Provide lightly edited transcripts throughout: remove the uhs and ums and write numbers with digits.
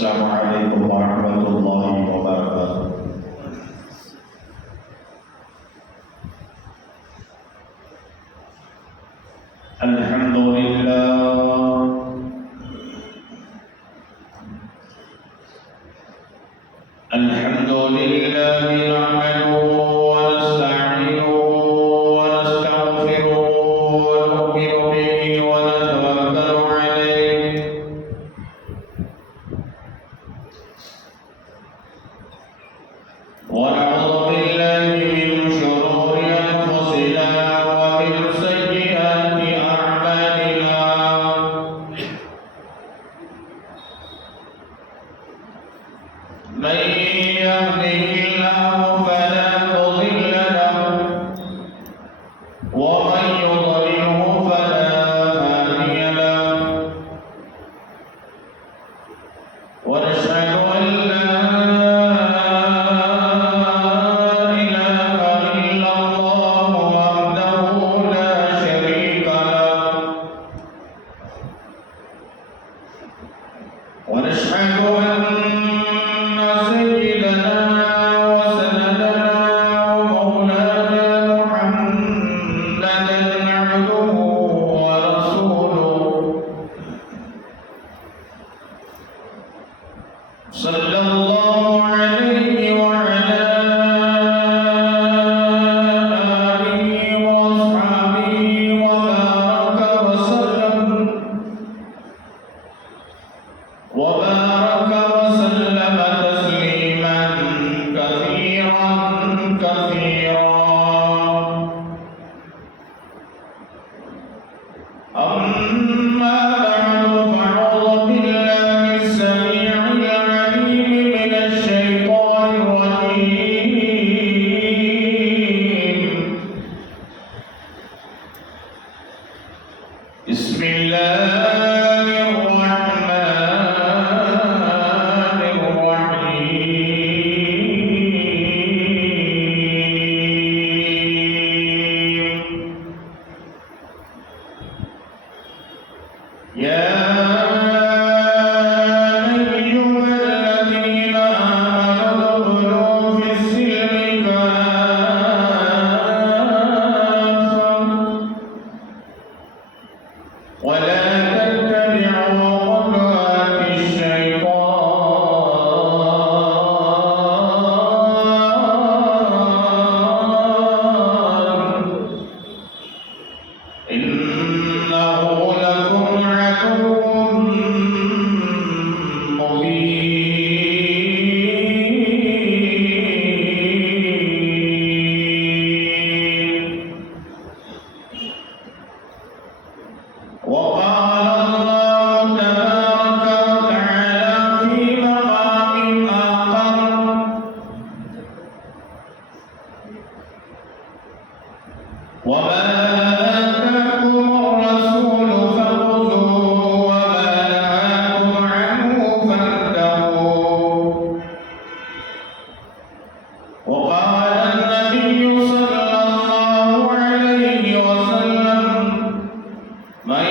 السلام عليكم ورحمة الله وبركاته. الحمد لله الحمد لله نحمده ونستعينه ونستغفره ونؤمن به ونتوكل عليه ونعوذ بالله من شرور أنفسنا ومن سيئات أعمالنا من يهده الله فلا مضل له ومن يضلله فلا هادي له ونشهد أن لا إله إلا الله وحده لا شريك له ونشهد أن سيدنا وسندنا ومولانا محمدا عبده ورسوله صلى الله عليه وعلى آله وأصحابه وبارك وسلم تسليما كثيرا أما بعد فأعوذ بالله السميع العليم من الشيطان الرجيم بسم الله الرحمن الرحيم يا أيها الذين آمنوا ادخلوا في السلم كافة ولا تتبعوا خطوات الشيطان إنه لكم عدو مبين وقال الله تبارك وتعالى في مقام آخر وما آتاكم الرسول فخذوه وما نهاكم عنه فانتهوا وقال النبي صلى الله عليه وسلم من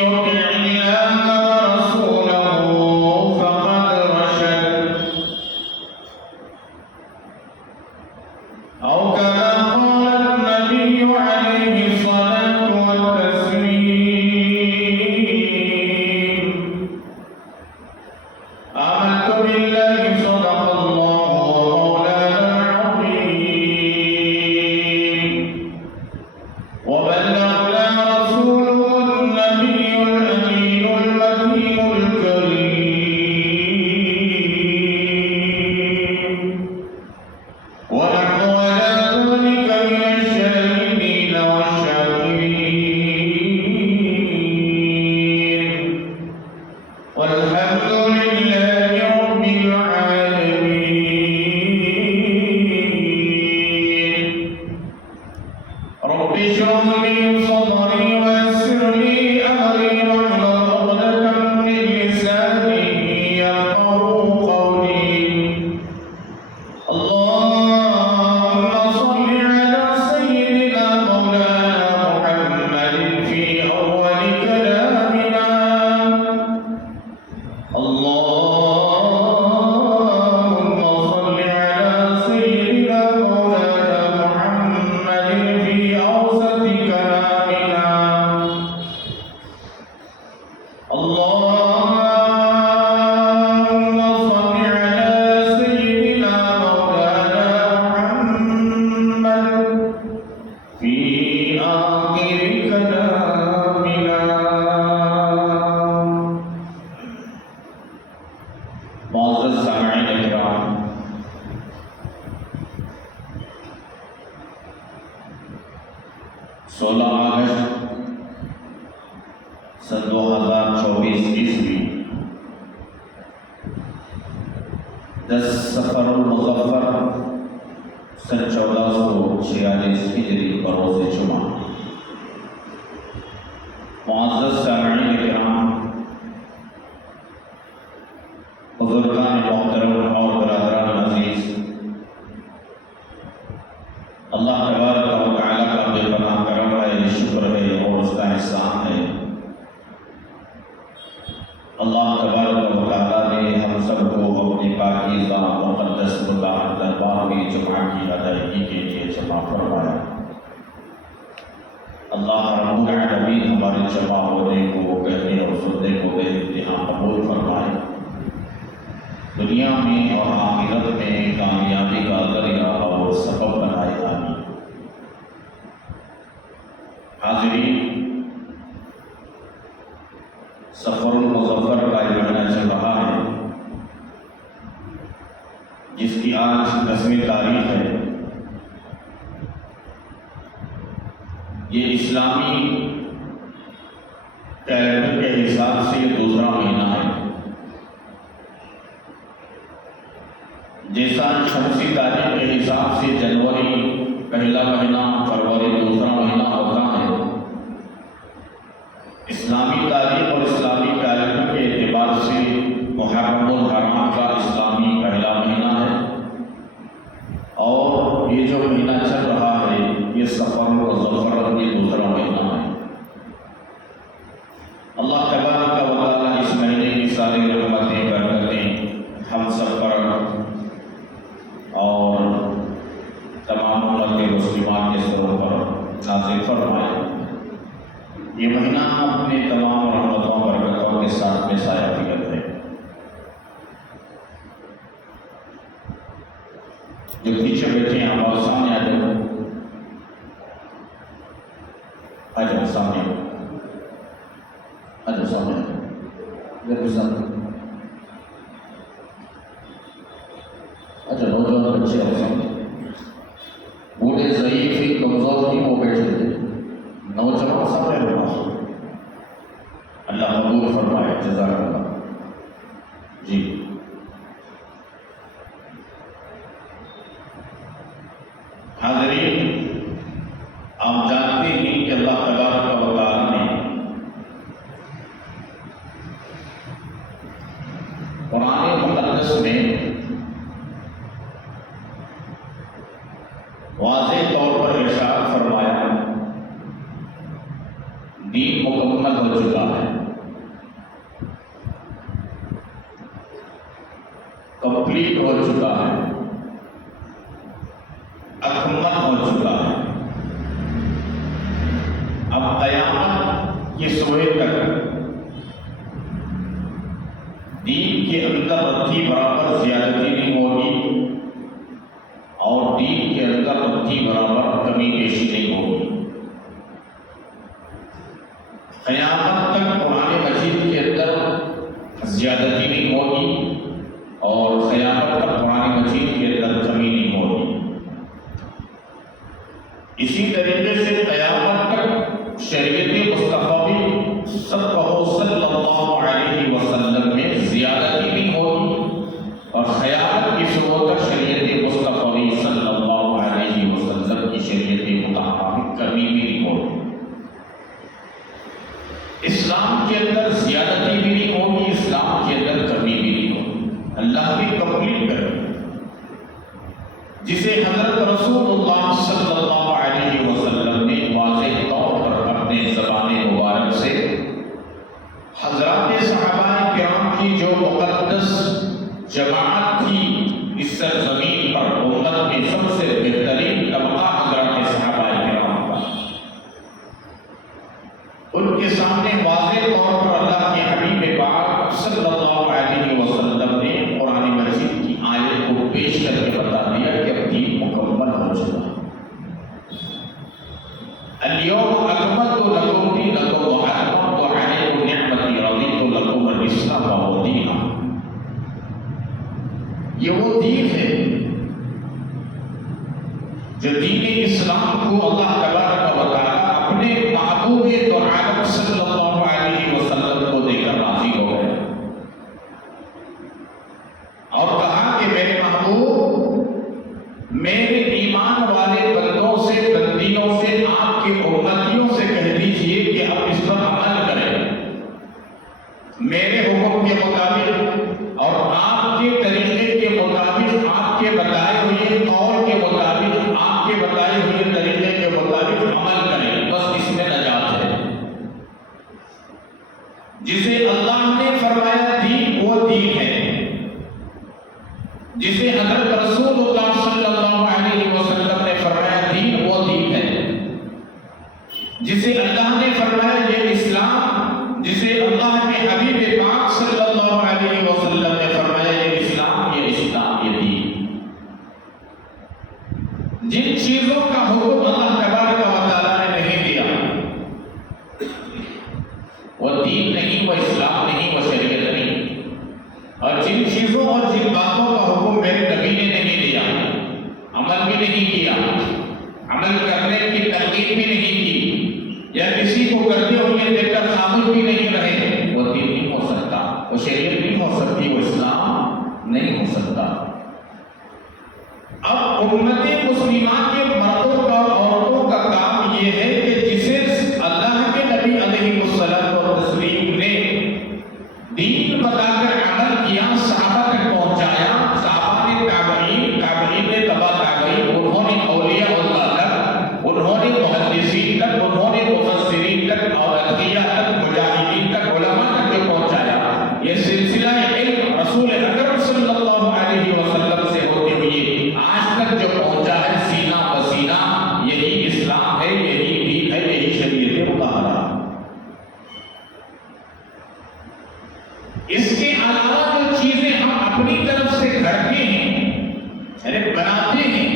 يطع الله ورسوله فقد رشد أو كما قال النبي عليه الصلاة والتسليم آمنت بالله صدق الله ومولانا العظيم وبلغنا رسوله النبي الأمين المكين الكريم ونحن على ذلك من الشاهدين والشاكرين والحمد لله رب العالمين رب اشرح لي सन 2024 ईस्वी 10 सफरुल मुज़फ़्फ़र सन 1446 हिजरी बरोज़ जुमा। मुअज़्ज़ज़ सामिईन किराम, बुज़ुर्गान मोहतरम और बरादरान अज़ीज़, अल्लाह तबारक व तआला का बेपनाह करम है, शुक्र है और उसका एहसान है। अल्लाह तबारक व तआला ने हम सबको अपनी पाकीज़ा मुक़द्दस दरबार में जुमा की अदायगी के लिए जमा फरमाया। अल्लाह रब्बुल आलमीन हमारे जमा होने को, कहने और सुनने को बेइंतहा कबूल फरमाए। दुनिया में और आखिरत में कामयाबी का ज़रिया और सबब बनाए। आमीन। हाज़िरीन, सफ़रुल मुज़फ़्फ़र का महीना चल रहा है, जिसकी आज 10वीं तारीख है। ये इस्लामी कैलेंडर के हिसाब से ये दूसरा महीना है। जैसा शमसी तारीख के हिसाब से जनवरी पहला महीना, फरवरी दूसरा महीना होता है, इस्लामी तारीख और इस्लामी कैलेंडर के एतबार से मुहर्रमुल हराम का इस्लामी पहला महीना है। और ये जो महीना चल रहा है, ये सफ़रुल मुज़फ़्फ़र, ये दूसरा महीना है। अल्लाह तबारक व तआला इस महीने की सारी रहमतें, बरकतें हम सब पर और तमाम उम्मत मुस्लिमात के सरों पर नाज़िल फरमाए। ये महीना अपने तमाम रहमतों बरकतों के साथ में सायाफियत है। जो पीछे बैठे हैं आप सामने आ जाओ, आ जाओ सामने, आ जाओ सामने, इधर सामने, अच्छा नौजवान बच्चे आओ सामने। बूढ़े ज़ईफ़ कमज़ोर नहीं वो बैठे थे, नौजवान सामने रहो। अल्लाह कबूल फरमाए, जज़ाकल्लाह। जी, हाज़िरीन, आप जानते हैं कि अल्लाह तबारक व तआला ने कुरान मुक़द्दस में वाज़ेह तौर पर इरशाद फरमाया, दीन मुकम्मल हो चुका है, कंप्लीट हो चुका है, अकम्मल हो चुका है। अब क़यामत के सुबह तक दीन के अंदर रत्ती बराबर ज़्यादती नहीं होगी और दीन के अंदर रत्ती बराबर कमी पेशी नहीं होगी। क़यामत तक कुरान मजीद के अंदर ज़्यादती नहीं होगी और क़यामत तक कुरान मजीद के अंदर कमी नहीं होगी। इसी तरीके से क़यामत तक शरीयत मुस्तफ़ा भी सल्लल्लाहु अलैहि वसल्लम में ज़्यादती नहीं होगी और क़यामत की सुबह तक शरीयत मुस्तफ़ा भी सल्लल्लाहु अलैहि वसल्लम की शरीयत मुतहरा में कमी भी नहीं होगी। इस्लाम के अंदर ज़्यादती भी नहीं होगी, इस्लाम के अंदर कमी भी नहीं होगी। अल्लाह भी कंप्लीट करे, जिसे हज़रत रसूलुल्लाह सल्लल्लाहु अलैहि वसल्लम ने वाज़ेह तौर पर अपने ज़बान मुबारक से हज़रात सहाबाए किराम की जो मुक़द्दस जमाअत थी इस सरज़मीन पर, उम्मत में सबसे बेहतरीन तबका हज़रात सहाबाए किराम का, उनके सामने वाज़ेह तौर पर अल्लाह के हबीब पाक सल्लल्लाहु अलैहि वसल्लम ने कुरान मजीद की आयत को पेश करके बता दिया कि अब दीन मुकम्मल हो चुका है। अल-यौम अकमलतु लकुम दीनकुम व अतममतु अलैकुम निअमती रज़ीतु लकुम अल-इस्लाम दीना। ये वो दीन है जो दीन इस्लाम को अल्लाह तबारक व तआला अपने महबूब दो आलम सल्लल्लाहु अलैहि मेरे हुक्म के मुताबिक और आपके तरीके के मुताबिक, आपके बताए हुए कौल के मुताबिक, आपके बताए हुए तरीके के मुताबिक अमल करें, बस इसमें नजात है। जिसे अल्लाह ने फरमाया दीन वो दीन है, जिसे हज़रत रसूलुल्लाह सल्लल्लाहु अलैहि वसल्लम ने फरमाया दीन वो दीन है, जिसे अल्लाह ने फरमाया ये इस्लाम, जिसे अल्लाह के हबीब पाक सल्लल्लाहु अलैहि वसल्लम ने फरमाया ये इस्लाम, ये इस्लाम, ये दीन। जिन चीजों का हुक्म अल्लाह तबारक व तआला ने नहीं दिया वो दीन नहीं, वो इस्लाम नहीं, वो शरीयत नहीं। और जिन चीजों और जिन बातों का हुक्म मेरे नबी ने नहीं दिया, अमल भी नहीं किया, अमल करने की तरकीब भी नहीं की, या किसी को करते हुए देखकर खामोश भी नहीं रहे, वो दीन नहीं हो सकता, वो शरीयत नहीं हो सकती, वो इस्लाम नहीं हो सकता। अब उम्मते मुस्लिमा के मर्दों का, औरतों का काम ये है कि जिसे अल्लाह के नबी अलैहिस्सलातु वस्सलाम ने दीन बताकर अमल किया, सहाबा तक पहुंचाया, सहाबा ने ताबईन, ताबईन ने तबा ताबईन, उन्होंने औलिया अल्लाह तक, उन्होंने मुहद्दिसीन तक, उन्होंने मुफस्सिरीन तक और अदकिया तक, मुजाहिदीन तक, उलमा तक जो पहुंचाया, ये सिलसिला इल्म रसूल अकरम सल्लल्लाहु अलैहि वसल्लम से होते हुए आज तक जो पहुंचा है सीना पसीना, यही इस्लाम है, यही दीन है, यही शरीयत मुतहरा। इसके अलावा जो चीजें हम अपनी तरफ से करते हैं, अरे बनाते हैं,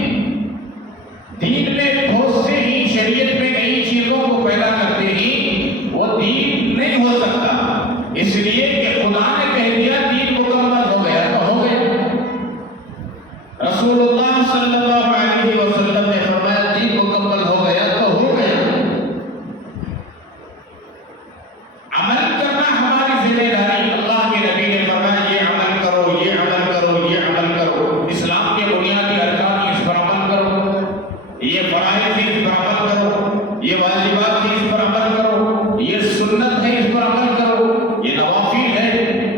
दीन में बहुत से ही शरीयत में नई चीजों को पैदा करते हैं, वो दीन नहीं हो सकता। इसलिए कि खुदा ने कह दिया दीन मुकम्मल हो गया तो हो गया। रसूलुल्लाह सल्लल्लाहु अलैहि वसल्लम ने फरमाया दीन मुकम्मल हो गया तो हो गया। अमल करना हमारी जिम्मेदारी। अल्लाह के नबी ने फरमाया ये अमल करो, ये अमल करो, ये अमल करो। इस्लाम के बुनियादी अरकान इस पर अमल करो, ये फराइज़ है इस पर अमल करो, ये वाजिबात है इस पर अमल करो, ये सुन्नत है इस पर अमल करो, ये नवाफिल है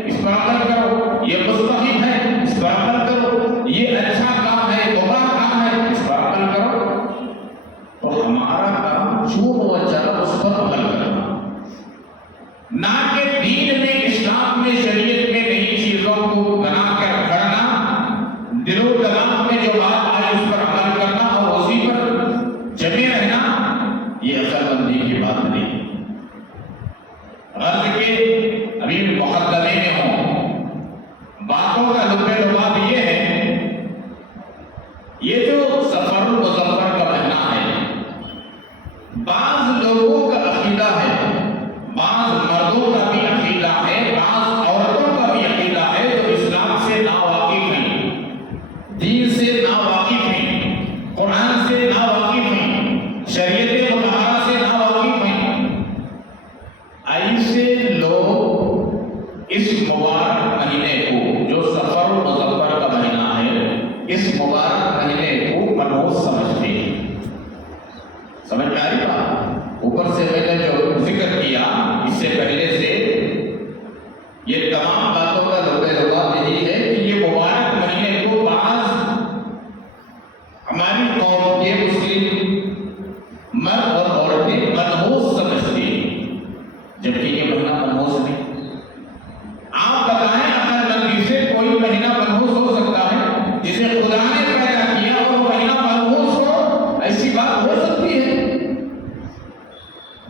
इस पर अमल करो, ये मुस्तहिब है इस पर अमल करो, ये अच्छा काम है, बुरा काम है, इस पर अमल करो। तो हमारा काम जो हुआ चला उस पर अमल करना, ना कि दीन में, इस्लाम में, शरीयत में नई चीजों को बनाकर करना, दिलो दिमाग में जो बात आई उस पर अमल करना और उसी पर जमे रहना, ये अक्लमंदी की बात नहीं। अर्ज के अभी मुकद्दमे में हो, बातों का लुब्बे लुबाब ये है, ये जो सफरुल मुज़फ्फर का महीना है, बाज लोगों का अकीदा है, बाज मर्दों का भी अकीदा है, बाज औरतों का भी अकीदा है जो इस्लाम से नावाकिफ हैं, दीन से नावाकिफ हैं, कुरान से नावाकिफ हैं, शरीयत मुतहरा से नावाकिफ हैं। ऐसे लोग इस मुबारक महीने को, जो सफरुल मुज़फ्फर का महीना है, इस मुबारक महीने को मनहूस समझते हैं। समझ में आ रही बात? ऊपर से मैंने जो जिक्र किया, इससे पहले से ये तमाम बातों का लुब्बे लुबाब यही है कि ये मुबारक महीने को बाज हमारी कौम के मुस्लिम मर्द और औरतें मनहूस समझती हैं, जबकि ये महीना मनहूस नहीं। आप बताएं अक्लमंदी से कोई महीना मनहूस हो सकता है जिसे खुदा ने पैदा किया और वो महीना मनहूस हो? ऐसी बात हो सकती है?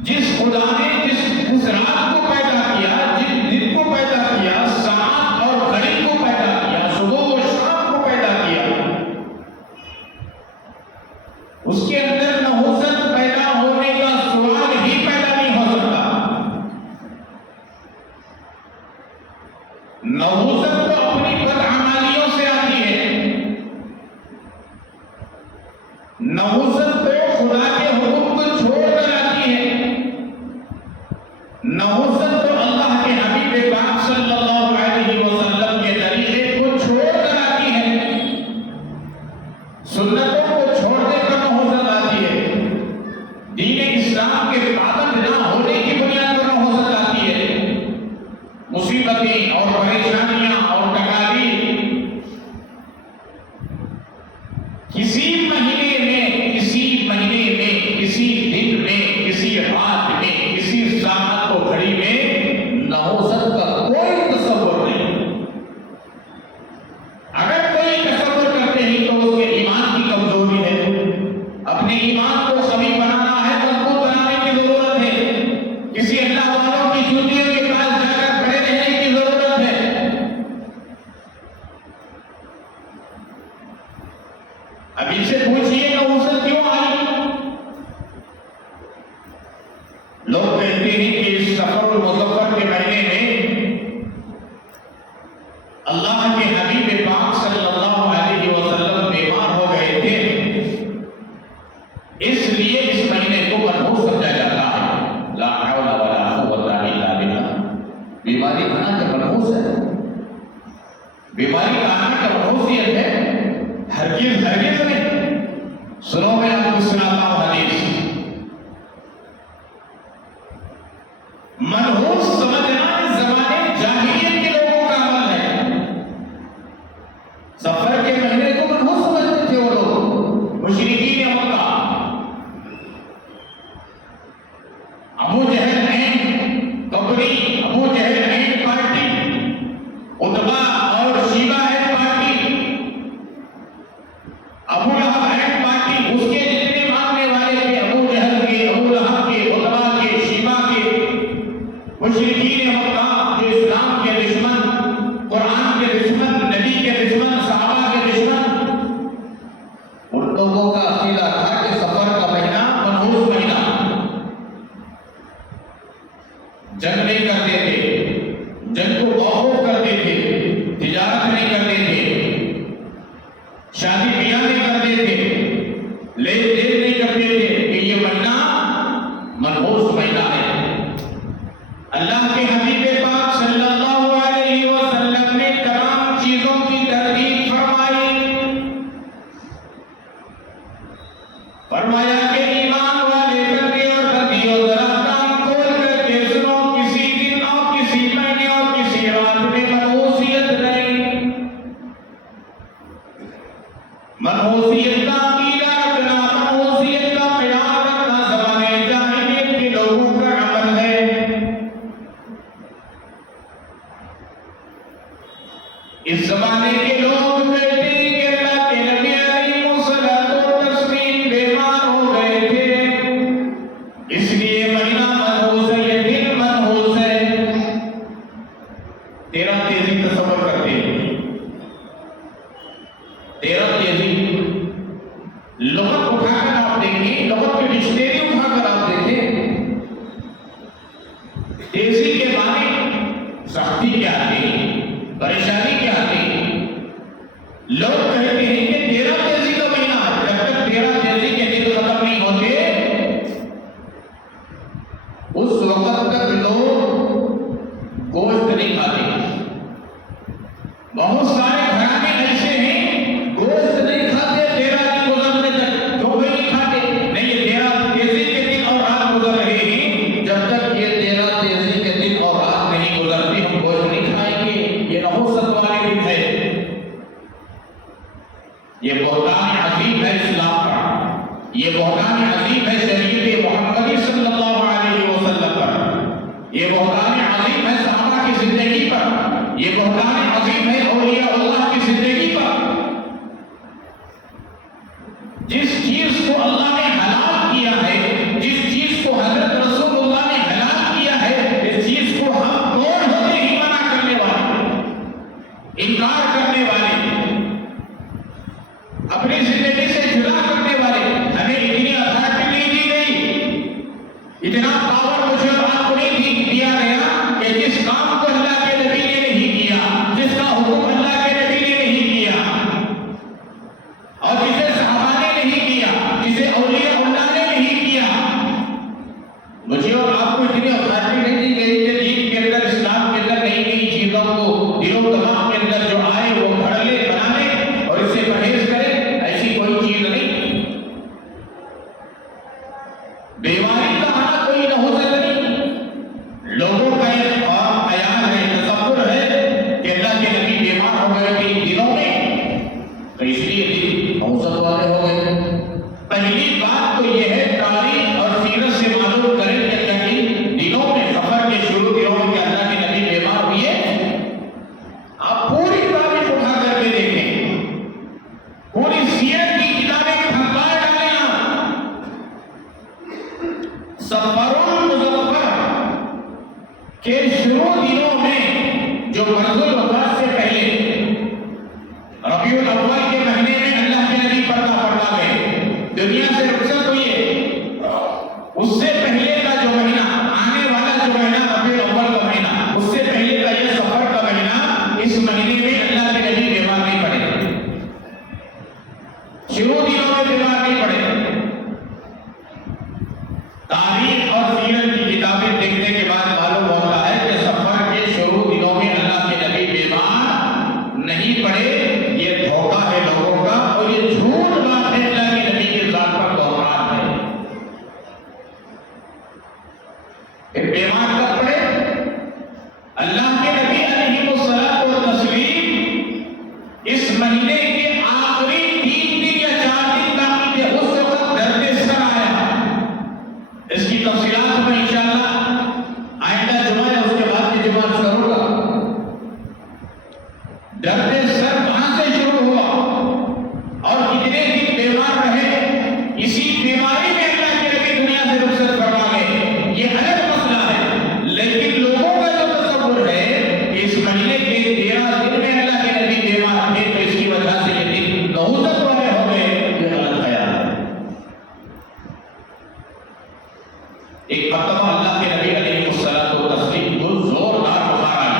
जिस खुदा ने जिस रात को पैदा किया, जिस दिन को पैदा किया, सात और घड़ी को पैदा किया, सुबह और शाम को पैदा किया, उसके अंदर नहुसत पैदा होने का सवाल ही पैदा नहीं हो सकता। नहुसत तो अपनी बदअमालियों से आती है, नहुसत तो खुदा के हुक्म को छोड़कर आती है, नहुसत तो अल्लाह के हबीब पाक सल्लल्लाहु अलैहि वसल्लम के तरीके को छोड़कर आती है, सुन्नतों को छोड़ने पर नहुसत आती है, दीन इस्लाम के पाबंद न होने की बुनियाद पर नहुसत आती है। मुसीबत कहते हैं कि इस सफरुल मुज़फ़्फ़र के महीने में अल्लाह के हबीब पाक सल्लल्लाहु अलैहि वसल्लम बीमार हो गए थे, इसलिए इस महीने को मनहूस समझा जाता है। ला हौला वला कुव्वता इल्ला बिल्लाह। बीमारी कहाँ का मनहूस है? बीमारी कहाँ का मनहूसियत है? हरगिज़ हरगिज़ नहीं। सुनो, मैं आपको सुनाता हूँ हदीस। मनहूस समझना इस ज़माने जाहिलियत के लोगों का अमल है। सफर के महीने को मनहूस समझते थे वो लोग, मुशरिकीन मक्का। अबू जहल एंड कबरी, Abu Jahl and party, Utbah और Shaybah and party, Abu Lahab and party, उसके जितने मानने वाले थे, अबू जहल के, अबू लहब के, उतबा के, शीबा के, मुशरिकीन मक्का जो इस्लाम के दुश्मन, कुरान के दुश्मन, नबी के दुश्मन, सहाबा के दुश्मन, उन लोगों का अकीदा था कि सफर का महीना मनहूस महीना। जंग नहीं करते थे, जंग को मौकूफ करते थे, तिजारत नहीं करते थे, शादी ब्याह नहीं करते थे, लेन देन नहीं करते थे, कि ये महीना मनहूस महीना है। अल्लाह के हबीब पाक सल्लल्लाहु अलैहि वसल्लम ने तमाम चीजों की तरतीब फरमाया कि ईमान वाले बंदे और बंदियों, जरा कान खोल करके सुनो, किसी दिन और किसी महीने और किसी रात में मनहूसियत नहीं। मनहूसियत का अकीदा रखना, मनहूसियत का ख्याल रखना ज़माने जाहिलियत के लोगों का अमल है। इस जमाने के लोग कहते हैं कि अल्लाह के नबी अलैहिस्सलातु तस्लीम बीमार हो गए थे, इसलिए महीना मनहूस है, ये दिन मनहूस है। तेरा तेजी तसव्वुर करते हैं, तेरा तेजी लुग़त उठाकर आप देखें, लुग़त के डिक्शनरी उठाकर आप देखें, तेजी के माने सख्ती क्या थी, परेशानी क्या थी। लोग कहते हैं कि तेरा तेजी का महीना, जब तक तेरा तेजी के दिन खत्म नहीं होते उस वक्त तक लोग गोश्त नहीं खाते। बहुत सारे घराने ऐसे हैं गोश्त नहीं खाते तेरा दिन गुजरने तक। क्यों भाई नहीं खाते? नहीं, ये तेरा तेजी के दिन और रात गुजर रहे हैं, जब तक ये तेरा तेजी के दिन और रात नहीं गुजरती हम गोश्त नहीं खाएंगे। ये नहुसत वाले दिन है, ये बहतान अजीम है इस्लाम का, ये बहतान अजीम है शरीयत मुहम्मदी सल्लल्लाहु अलैहि वसल्लम पर, ये बहतान अजीम है सहाबा की जिंदगी पर, ये बहतान अजीम है औलिया अल्लाह की जिंदगी पर। जिस चीज को अल्लाह ने हलाल किया है, जिस चीज को हजरत रसूलुल्लाह ने हलाल किया है, इस चीज को हम कौन होते ही मना करने वाले, इनकार करने वाले, अपनी जिंदगी से जुदा करने वाले। हमें इतनी अथॉरिटी नहीं दी गई, इतना पावर मुझे और आपको नहीं दिया गया कि जिस काम को अल्लाह के नबी ने नहीं किया, जिसका हुक्म अल्लाह के नबी ने नहीं किया और जिसे सहाबा ने नहीं किया, जिसे औलिया अल्लाह ने नहीं किया, मुझे और आपको इतनी अथॉरिटी नहीं दी गई कि दीन के अंदर, इस्लाम के अंदर नई नई चीजों को दिलों दिमाग के अंदर जो आए वो पढ़ ले, बना ले और इससे परहेज करे। ऐसी कोई चीज नहीं। बीमारी का माना कोई नहुसत नहीं। लोगों का एक और ख्याल है, तसव्वुर है कि अल्लाह के नबी बीमार हो गए थे इन दिनों में, तो इसलिए दिन नहुसत वाले हो गए। पहली बात तो यह है, तारीख और सीरत से मालूम करें कि अल्लाह के दिनों में, सफर के शुरू दिनों में अल्लाह के नबी बीमार हुए। आप पूरी तारीख उठा करके देखें, पूरी सीरत की किताबें खंगाल डालें आप। सफरुल मुज़फ़्फ़र के शुरू दिनों में, जो मरज़ुल वफ़ात से पहले रबीउल अव्वल के महीने में अल्लाह के नबी पर्दा फरमा गए, दुनिया से रुखसत हुए, उससे पहले का जो महीना आने फिर बीमार कब पड़े? अल्लाह के नबी अलैहिस्सलातु वस्सलाम इस महीने के आखिरी 3 दिन या 4 दिन बाकी थे, उस वक्त दर्द सर आया। इसकी तफसीलात में इंशाअल्लाह आइंदा जुमा या उसके बाद की जुमा करूंगा। दर्द सर कहां से शुरू हुआ और कितने दिन बीमार रहे, इसी बीमारी में अल्लाह के नबी दुनिया से रुखसत फरमा गए, ये अलग मसला है। लेकिन लोगों का जो तसव्वुर है कि इस महीने के 13 दिन में अल्लाह के नबी बीमार थे तो इसकी वजह से ये दिन नहुसत वाले हो गए, ये गलत ख्याल है। एक मरतबा अल्लाह के नबी अलैहिस्सलातु वस्सलाम को जोरदार बुखार आई।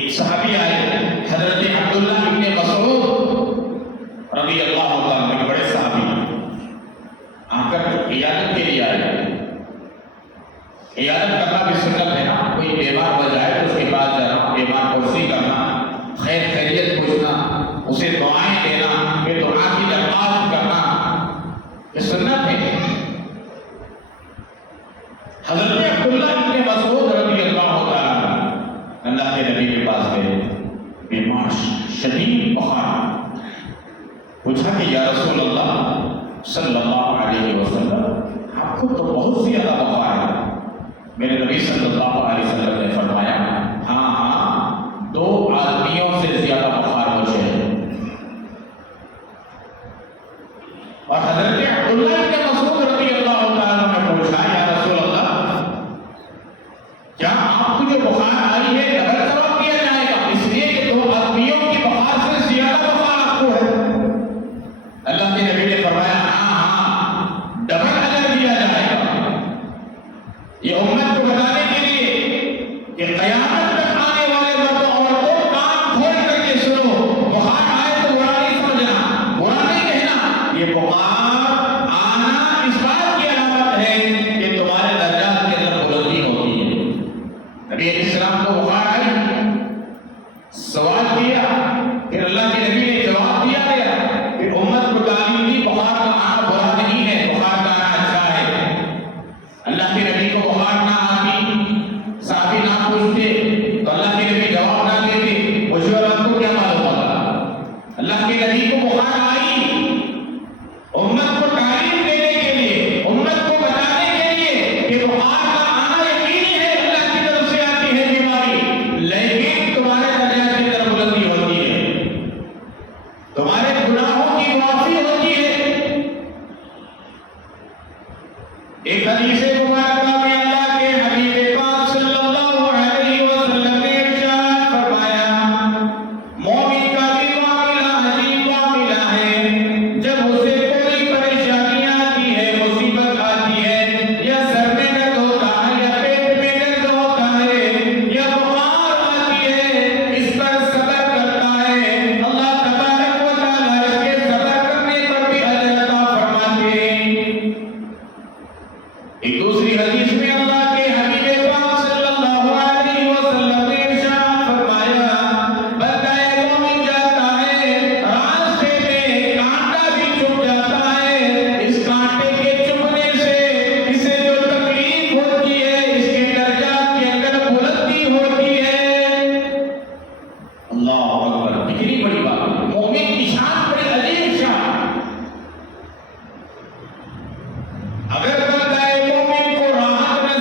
एक सहाबी आए, हजरत अब्दुल्ला इब्न मसऊद रज़ी अल्लाह तआला अन्हु, बड़े सहाबी, आकर इयादत के लिए आए। इयादत करना भी सुन्नत है ना, कोई बीमार हो जाए तो उसके पास जाना, बीमार कुर्सी करना, खैर खैरियत पूछना, उसे दुआएं देना, फिर दुआ की दरख्वास्त करना, ये सुन्नत है। हजरत अब्दुल्ला इब्न मसऊद रज़ी अल्लाह तआला अल्लाह के नबी के पास गए, बीमार, शदीद बुखार। पूछा कि या रसूल अल्लाह सल्लल्लाहु अलैहि वसल्लम, आपको तो बहुत ज्यादा बुखार है। मेरे नबी सल्लल्लाहु अलैहि वसल्लम ने फरमाया, हाँ हाँ, 2 आदमियों से ज्यादा बुखार मुझे है। और हजरत अब्दुल्ला इब्न मसऊद रज़ी अल्लाह तआला ने पूछा, या रसूल अल्लाह, क्या आपको जो बुखार आई है डबल सवाब दिया जाएगा? इसलिए कि 2 आदमियों की बुखार से ज्यादा बुखार आपको है। अल्लाह के नबी ने फरमाया, हाँ हाँ, डबल अजर दिया जाएगा। ये उम्मत को बताने के लिए कि क़यामत तक आने वाले मर्द औरतों कान खोल करके सुनो, बुखार आए तो बुरा नहीं समझना, बुरा नहीं कहना। ये बुखार आना इस बात की अलामत है कि तुम्हारे दर्जात के अंदर बुलंदी होती है। नबी अलैहिस्सलाम को बुखार आई, सवाल किया, फिर अल्लाह के नबी ने जवाब दिया गया, फिर उम्मत को तालीम दी, बुखार का आना बुरा नहीं है, बुखार का आना अच्छा है। अल्लाह के नबी को बुखार ना आती, साहबी ना पूछते तो अल्लाह के नबी जवाब ना देते, मुझे और आपको क्या मालूम होगा? अल्लाह के नबी को बुखार आई, उम्मत को तालीम देने के लिए, उम्मत को बताने के लिए कि बुखार का आना यकीनी है, अल्लाह की तरफ से आती है बीमारी, लेकिन तुम्हारे दर्जात की तरफ बुलंदी होती है, तुम्हारे गुनाहों की माफी होती है। एक हदीस मुबारका में अल्लाह के हबीब पाक सल्लल्लाहु अलैहि वसल्लम ने इरशाद फरमाया, मोमिन का भी मामला अजीब मामला है। जब उसे कोई परेशानी आती है, मुसीबत आती है, या सर में दर्द होता है, या पेट में दर्द होता है, या बुखार आती है, इस पर सब्र करता है, अल्लाह तबारक व तआला इसके सब्र करने पर भी अजर अता फरमाते हैं। एक दूसरी हदीस में अल्लाह के हबीब पाक सल्लल्लाहु अलैहि वसल्लम ने इरशाद फरमाया, बंदा मोमिन जाता है, रास्ते में कांटा भी चुभ जाता है, इस कांटे के चुभने से इसे जो तकलीफ होती है, इसके दर्जात के अंदर बुलंदी होती है। अल्लाह अकबर, कितनी बड़ी बात है। मोमिन की शान बड़ी अजीब शान। अगर बंदा मोमिन को राहत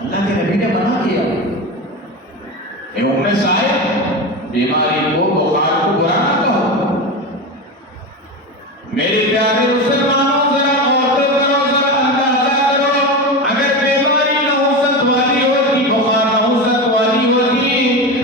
अल्लाह के नबी ने मना किया। उम्मे साहिब, बीमारी को, बुखार को बुरा ना कहो। मेरे प्यारे मुसलमानों, जरा गौर करो, जरा अंदाजा करो, अगर बीमारी नहुसत वाली होती, बुखार नहुसत वाली होती,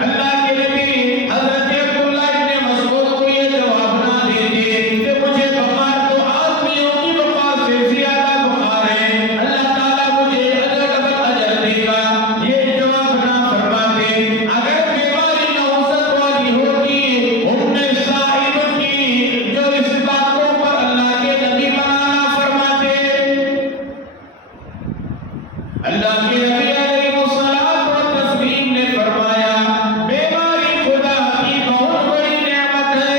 अल्लाह के नबी हजरत अब्दुल्लाह इब्ने मसऊद को ये जवाब ना देते कि मुझे बुखार तो आदमियों की बुखार से ज्यादा बुखार है, अल्लाह ताला मुझे अजर देगा, ये जवाब ना फरमाते। अगर बीमारी नहुसत वाली होती, उम्मे साहिब की जो इस बातों पर अल्लाह के नबी मना ना फरमाते। अल्लाह के नबी अलैहिस्सलाम व तस्लीम ने फरमाया, बीमारी खुदा की बहुत बड़ी नेमत है।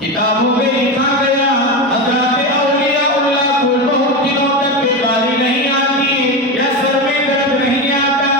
किताबों में लिखा गया, हज़रत औलियाउल्लाह को बहुत दिनों तक बीमारी नहीं आती, या सर में दर्द नहीं आता,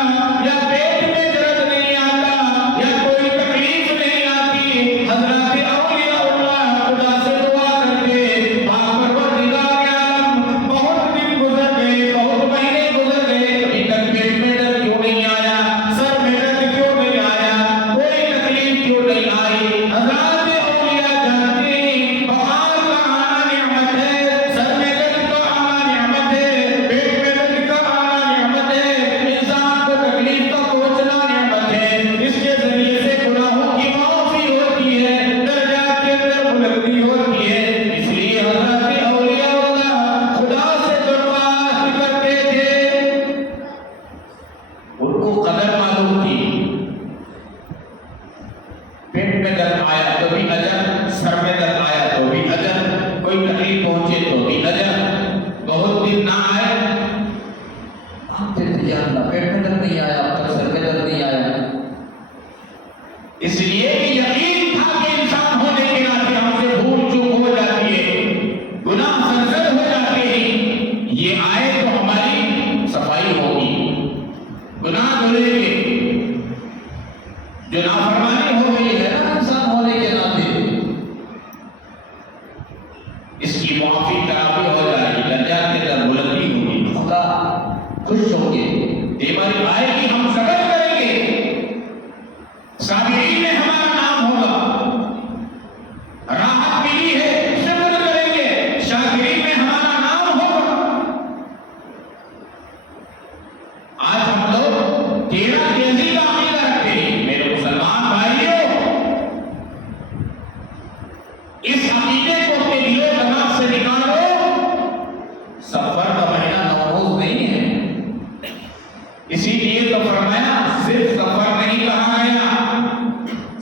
या पेट में दर्द नहीं आता, या कोई तकलीफ नहीं आती। हज़रत औलियाउल्लाह खुदा से दुआ करते, पाक परवरदिगार आलम, बहुत दिन गुजर गए, बहुत महीने गुजर गए, अभी तक पेट में दर्द क्यों नहीं आया, सर में दर्द क्यों नहीं आया, कोई तकलीफ क्यों नहीं आई। हज़रत औलिया जानते हैं, बुखार का आना नेमत है, सर में दर्द का आना नेमत है, पेट में दर्द का आना नेमत है, इंसान को तकलीफ का पहुंचना नेमत है। इसके जरिए से गुनाहों की माफी होती है, दर्जात के अंदर बुलंदी होती है। इसलिए हज़रत औलियाउल्लाह खुदा से दरख्वास्त करते थे, उनको कदर मालूम थी। पेट में दर्द आया तो भी अजर, सर में दर्द आया तो भी अजर, कोई तकलीफ पहुंचे तो भी अजर, बहुत दिन ना आए आपके या अल्लाह पेट में दर्द नहीं आया, अब तक सर में दर्द नहीं आया। इसलिए कि यकीन था कि इंसान होने के नाते हमसे भूल चूक हो जाती है, गुनाह संसद हो जाते हैं, ये आए तो हमारी सफाई होगी, गुनाह धुलेंगे। जो नाफरमानी हो गई है ना इंसान होने के नाते, इसकी माफी तराफी हो जाएगी, दर्जात के अंदर बुलंदी होगी, खुदा खुश होंगे, बीमारी आएगी, हम सब्र करेंगे, साबिरीन में हमारा नाम होगा, राहत मिली है सब्र करेंगे, शाकिरीन में हमारा नाम होगा। आज हम लोग तेरा तेजी का अकीदा रखते हैं। मेरे मुसलमान भाइयों, इस अकीदे को अपने दिलो दिमाग से निकालो। सफर का महीना नौरोज नहीं है, इसीलिए तो फरमाया सिर्फ सफर नहीं कहा गया,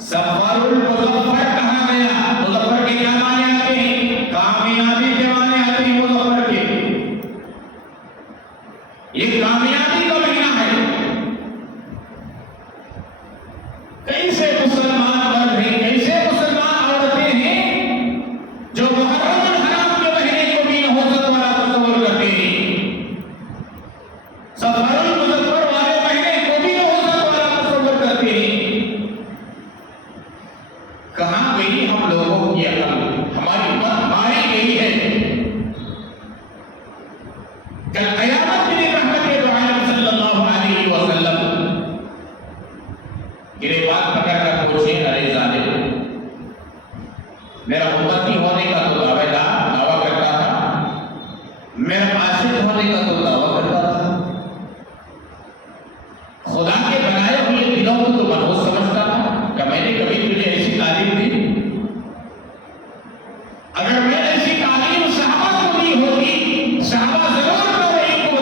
सफरुल मुज़फ्फर कहा गया। मुज़फ्फर के क्या माने आते हैं? कामयाबी के माने आते हैं मुज़फ्फर के। ये कामयाबी का महीना है। कैसे मुसलमान मर्द हैं, कैसे मुसलमान औरतें हैं जो मुहर्रम हराम के महीने को भी नहुसत वाला तस्वुर करते हैं, सफरुल मुज़फ्फर वाले महीने को भी नहुसत वाला तस्वुर करते हैं। कहां गई हम लोगों की अकल, हमारी बात मारी गई है। कल क़यामत के दिन रहमत के दो आलम सल्लल्लाहु अलैहि वसल्लम गिरेबान पकड़ कर पूछे, अरे जालिम, मेरा उम्मती होने का तो दावा करता था, मेरा आशिक होने का तो दावा करता था, खुदा के बनाए हुए दिलों को तो मनहूस समझता था, क्या मैंने कभी तुझे ऐसी तालीम दी? अगर मैं ऐसी तालीम सहाबा को दी होती, सहाबा जरूर मैं एक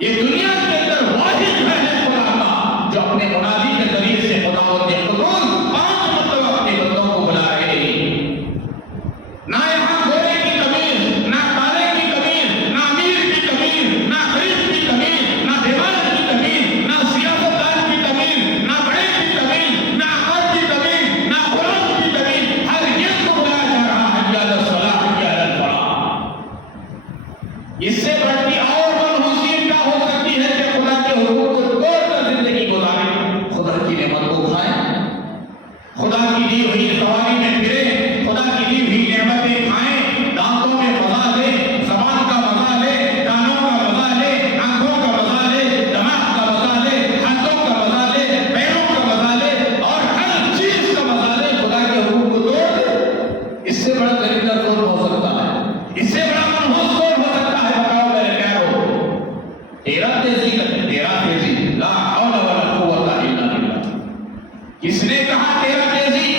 ये दुनिया के अंदर वाहिद घर है खुदा का जो अपने मुनादी के जरिए से खुदावंद खुदूस 5 मतलब अपने बंदों को बुला रहे हैं। ना यहाँ गोरे की तमीज, ना काले की तमीज, ना अमीर की तमीज, ना गरीब की तमीज, ना दीवार की तमीज, ना सियासतदान की तमीज, ना बड़े की तमीज, ना अकल की तमीज, ना कुरान की तमीज, हर एक को बुलाया जा रहा है या सलाह या फलाह। इससे बढ़ती और मनहूसियत क्या हो सकती है कि खुदा के हुकूम को तोड़कर जिंदगी गुजारें, खुदा की नेमत को खाएं, खुदा की दी हुई सवारी में फिरे, खुदा की दी हुई नेमतें खाएं, दांतों में मजा ले, ज़बान का मजा ले, कानों का मजा ले, आंखों का मजा ले, दिमाग का मजा ले, हाथों का मजा ले, पैरों का मजा ले और हर चीज का मजा ले, खुदा के हुकूम को तोड़ दे। इससे बड़ा दरिंदा कौन हो सकता है? इससे बड़ा मनहूस कौन हो सकता है? बताओ मेरे प्यारो। तेरा तेजी ला हौला वला कुव्वता इल्ला बिल्लाह। किसने कहा तेरा तेजी?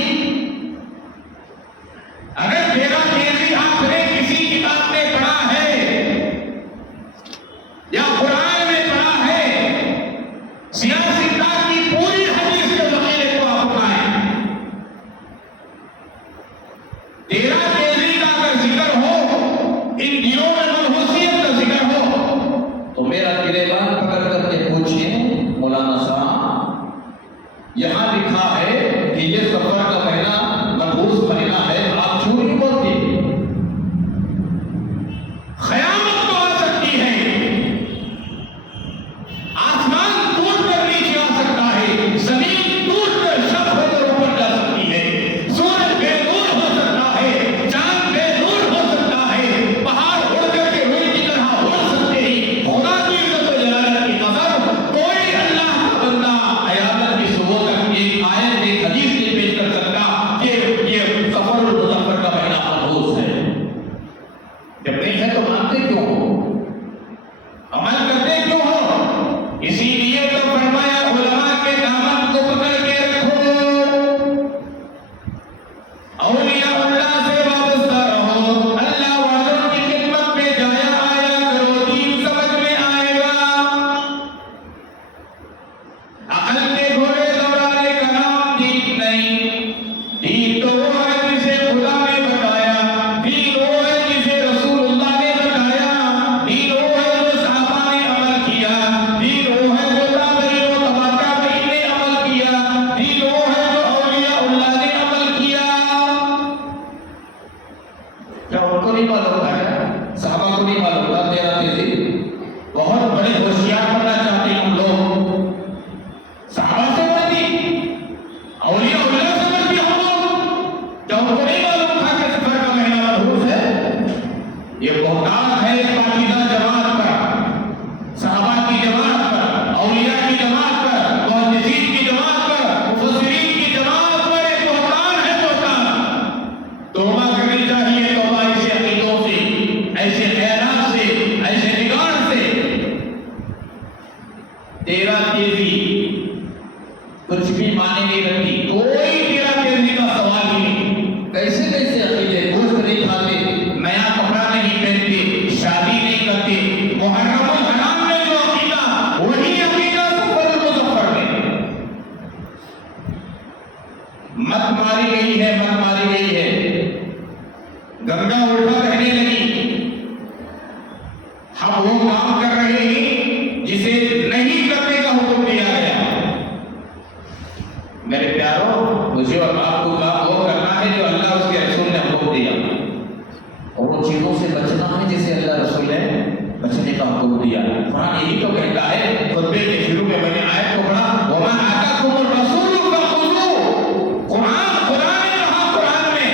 अगर तेरा तेजी आपने किसी किताब में पढ़ा है या कुरान में पढ़ा है, सियासतदान की पूरी हदीस के वकील को आप उठाएं। तेरा तेजी का अगर जिक्र हो, इन दिनों में मनहूसियत का जिक्र हो, तो मेरा गिरेबान पकड़ करके पूछिए मौलाना साहब, यहाँ लिखा है कि ये सफर का महीना मनहूस महीना है, आप क्यों नहीं बोलते? क़यामत तो आ सकती है, आसमान टूट कर नीचे आ सकता है, जमीन टूट कर शब होकर ऊपर जा सकती है, सूरज बेनूर हो सकता है, चांद बेनूर हो सकता है, पहाड़ उड़ करके रुई की तरह उड़ सकते हैं। खुदा की इज्जत व जलालत की कसम, कोई अल्लाह का बंदा क़यामत की सुबह तक एक आयत एक हदीस नहीं पेश कर सकता कि ये सफरुल मुज़फ्फर का महीना मनहूस है। जब नहीं है तो मानते क्यों हो? अमल करते क्यों हो? इसीलिए तो फरमाया उलमा के दामन को पकड़ के रखो, औलिया अल्लाह से वाबस्ता रहो, अल्लाह वालों की खिदमत में जाया आया करो, दीन समझ में आएगा। अकल के घोड़े दौड़ाने का नाम दीन नहीं। दीन तो वो है जिसे खुदा ने बताया, दीन वो है जिसे रसूलुल्लाह ने बताया, दीन वो है जो सहाबा ने अमल किया, दीन वो है जो ताबईन और तबा ताबईन ने अमल किया, दीन वो है जो औलिया अल्लाह ने अमल किया। क्या उनको नहीं मालूम था? क्या सहाबा को नहीं मालूम था तेरा तेजी? बहुत बड़े होशियार बनना चाहते हैं हम लोग, सहाबा से बढ़ती, औलिया अल्लाह से बढ़ती हम लोग। क्या उनको नहीं मालूम था कि सफर का महीना मनहूस है? ये बोहतान है पाकीज़ा जमात पर, सहाबा की जमात पर, औलिया की जमात पर, मुहद्दिसीन की जमात पर, मुफस्सिरीन की जमात पर एक बोहतान है, बोहतान। तौबा करनी चाहिए, तौबा ऐसे अकीदों से, ऐसे ख्यालात से, ऐसे निगाह से। तेरा तेजी कुछ भी माने नहीं रखती, कोई तेरा तेजी का सवाल ही नहीं। कैसे कैसे अकीदे, गोश्त नहीं खाते, नया कपड़ा नहीं पहनते, शादी नहीं करते, मुहर्रम और हराम में जो अकीदा, वही अकीदा सफरुल मुज़फ्फर में। मत मारी गई है, मत मारी गई है। गंगा उल्टा बहने लगी। हम वो काम कर रहे हैं जिसे नहीं करने का हुक्म दिया गया। मेरे प्यारों, मुझे और आपको काम वो करना है जो अल्लाह उसके रसूल ने हुक्म दिया, और उन चीजों से बचना है जिसे अल्लाह रसूल ने बचने का हुक्म दिया। कुरान यही तो कहता है, खुतबे के शुरू में मैंने आयत को पढ़ा, वमा आताकुमुर रसूलु फखुज़ू। कुरान ने कहा, कुरान में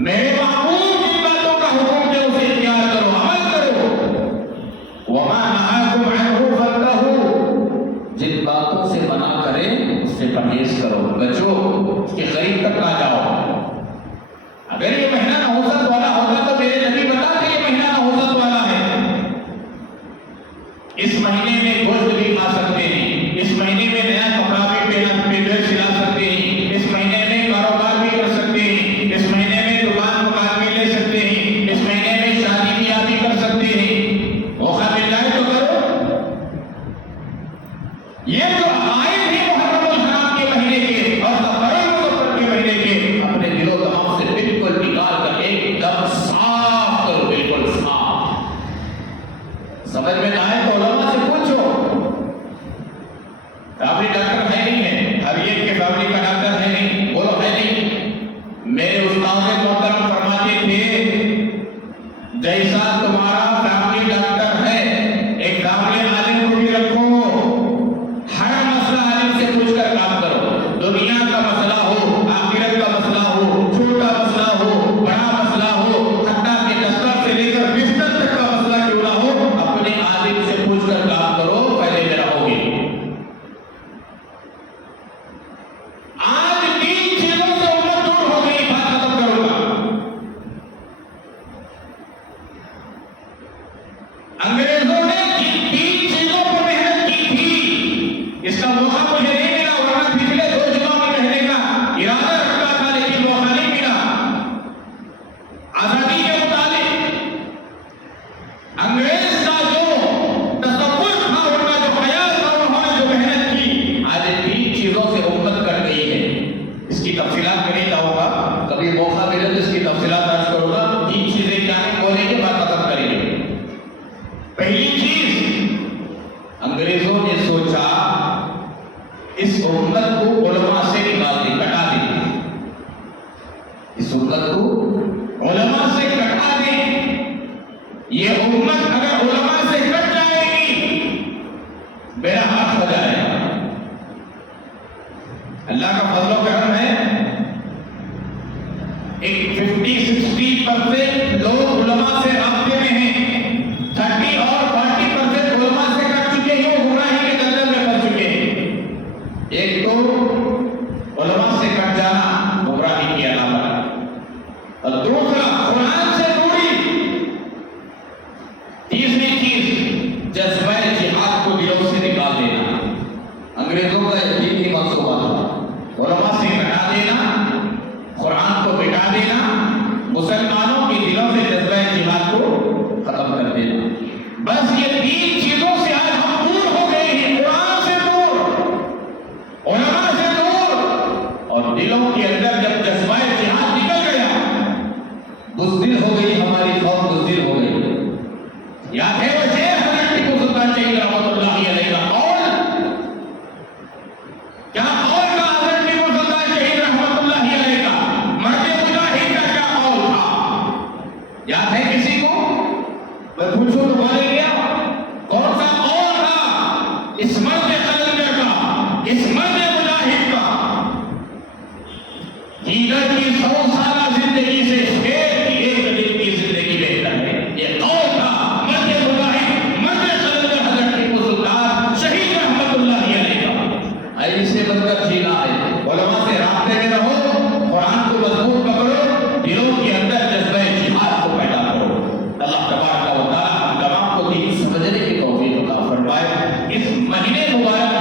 मेरे महबूब जिन बातों का हुक्म दे उसे इख्तियार करो, अमल करो। वमा नहाकुम अन्हु फंतहू। जिन बातों से मना करे उससे परहेज करो, बचो, उसके करीब तक ना जाओ। अगर ये महीना नहुसत वाला होता तो मेरे नबी बताते ये महीना नहुसत वाला है। इस महीने में गोश्त भी खा सकते हैं, इस महीने में नया कपड़ा भी सिला सकते हैं, इस महीने में कारोबार भी कर सकते हैं, इस महीने में दुकान मकान भी ले सकते हैं, इस महीने में शादी ब्याह भी कर सकते हैं। मौका मिल जाए तो ये जो आए थे मुहर्रम हराम के महीने के और सफर के महीने के, अपने दिलो दिमाग से बिल्कुल निकाल कर एकदम साफ करो, बिल्कुल साफ। समझ में ना आए तो उलमा से पूछो। फैमिली डॉक्टर है नहीं है, हर एक के फैमिली का डॉक्टर है नहीं, बोलो है नहीं। मेरे उस्ताद मोहतरम फरमाते थे जैसा तुम्हारा फैमिली डॉक्टर है, एक फैमिली आलिम को भी रखो। हर मसला आलिम से पूछकर काम करो। दुनिया का मसला हो, आखिरत का मसला हो, छोटा मसला हो, बड़ा मसला हो, हत्ता के दस्तर से लेकर बिस्तर तक का मसला क्यों ना हो, अपने आलिम से पूछकर काम करो, पहले में रहोगे। आज 3 चीजों से उम्मत दूर हो गई, बात खत्म करूंगा। अंग्रेजों ने जिन 3 चीजों पर मेहनत की थी, इसका मौका मुझे नहीं मिला, वरना पिछले 2 जुमा में कहने का इरादा रखा था, लेकिन मौका नहीं मिला। आजादी के मुताबिक अंग्रेज का जो तसव्वुर था, उनका जो ख्याल था, उन्होंने जो मेहनत की, आज 3 चीजों से उम्मत कट गई है। इसकी तफसीलात में नहीं जाऊंगा, कभी मौका मिले तो इसकी तफसीलात अर्ज करूंगा। 3 चीजें क्या है बोलेंगे, बात खत्म करेंगे। पहली चीज, अंग्रेजों ने सोचा इस उम्मत को उलमा से निकाल दे, कटा दे। इस उम्मत को उलमा से कटा दे। ये उम्मत अगर उलमा से कट जाएगी, मेरा हाथ हो जाएगा। अल्लाह का फजल करम है, एक 50-60% लोग उलमा से राब्ते में हैं, 30 और 40% उलमा से कट चुके हैं, वो गुमराही के दलदल में फंस चुके हैं। एक तो उलमा से कट जाना गुमराही की अलामत, और दूसरा कुरान से दूरी। तीसरी चीज जज्बा जिहाद को दिलों से निकाल देना। अंग्रेजों का यकीन ही मंसूबा था, उलमा से कटा देना, कुरान को मिटा देना, मुसलमानों के दिलों से जज्बा जिहाद को खत्म कर देना। बस ये 3 चीजों से आज हम दूर हो गए हैं, कुरान से दूर, उलमा से दूर, और दिलों के अंदर जब जज्बा जिहाद निकल गया, बुज़दिल हो गई हमारी कौम, बुज़दिल हो गई। याद है वो शेख हज़रत टीपू सुल्तान शहीद रहमतुल्लाहि अलैहि का कौल, क्या कौल का हज़रत टीपू सुल्तान शहीद रहमतुल्लाहि अलैहि का, मर्द मुजाहिद का क्या कौल था? याद है किसी को? मैं पूछूं तो बोलेंगे कौन सा कौल था इस मर्द कलंदर का, इस मर्द मुजाहिद का? हीरा की 100 साल जिंदगी से शेर की 1 दिन की जिंदगी बेहतर है। ये कौल था मर्द मुजाहिद, मर्द कलंदर हज़रत टीपू सुल्तान शहीद रहमतुल्लाहि अलैहि का। ऐसे बनकर जीना है, उलमा से राब्ते में रहो, कुरान को मजबूत पकड़ो, दिलों के अंदर जज्बा जिहाद को पैदा करो। अल्लाह तबारक व तआला हम तमाम को दीन समझने की तौफीक अता फरमाए। इस महीने मुबारक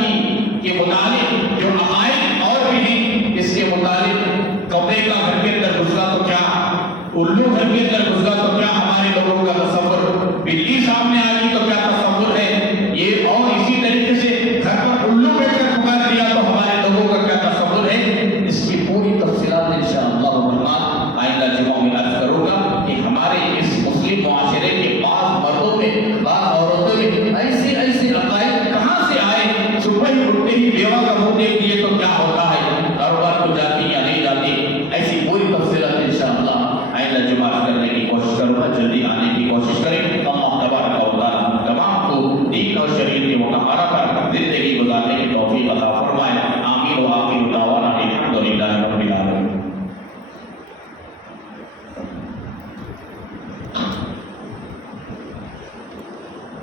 के मुतालिक जो अकायद और भी हैं, इसके मुतालिक कपड़े का घर के अंदर घुसगा तो क्या, उल्लू घर के अंदर घुसगा तो क्या, हमारे लोगों का तसव्वुर, बिल्ली सामने आ गई तो क्या तसव्वुर है ये, और इसी तरीके से घर पर उल्लू बैठकर पुकार दिया तो हमारे लोगों का क्या तसव्वुर है। इसकी पूरी तफसीलात इंशाअल्लाह रहमान आइंदा जुमा में अर्ज करूंगा कि हमारे इस मुस्लिम मुआशरे के बाद मर्दों में, बाद औरतों में ऐसी